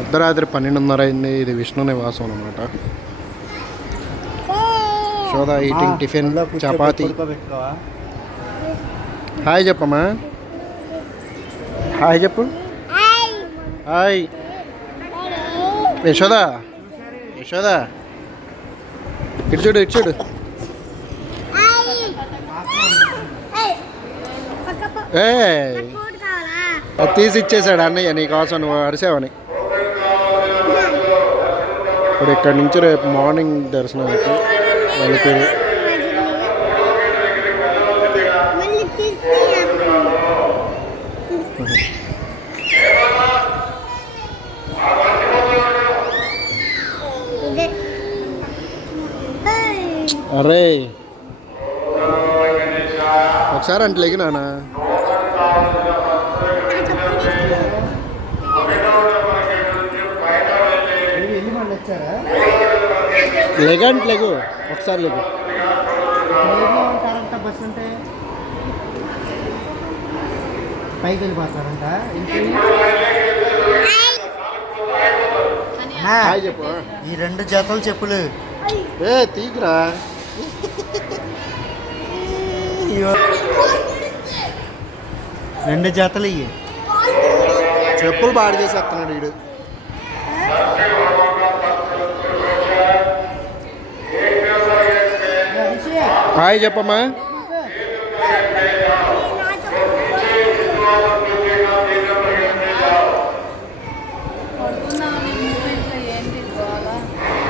అర్ధరాత్రి పన్నెండున్నర అయింది. ఇది విష్ణు నివాసం అనమాట సోదా ఈటింగ్ టిఫిన్ చపాతి. హాయ్ చెప్పమ్మా. హాయ్ చెప్పు. హాయ్. యశోదా. యశోదా. ఇటు చూడు ఇటు ఏ. తీసి ఇచ్చేసాడు అన్నయ్య నీకోసం నువ్వు అరిసావని. ఇప్పుడు ఇక్కడి నుంచి రేపు మార్నింగ్ దర్శనానికి ఏయ్. అరే. ఒకసారి అంటే లేకి లేగంటే లేగు ఒకసారి లేగు. బస్సు ఉంటే పైకి వెళ్ళిపోతారంట. చెప్పు. ఈ రెండు జతలు చెప్పులు. ఏ తీకురా. రెండు జాతలు ఇవి చెప్పులు బాడు చేసేస్తున్నాడు వీడు హాయ్ చెప్పమ్మా.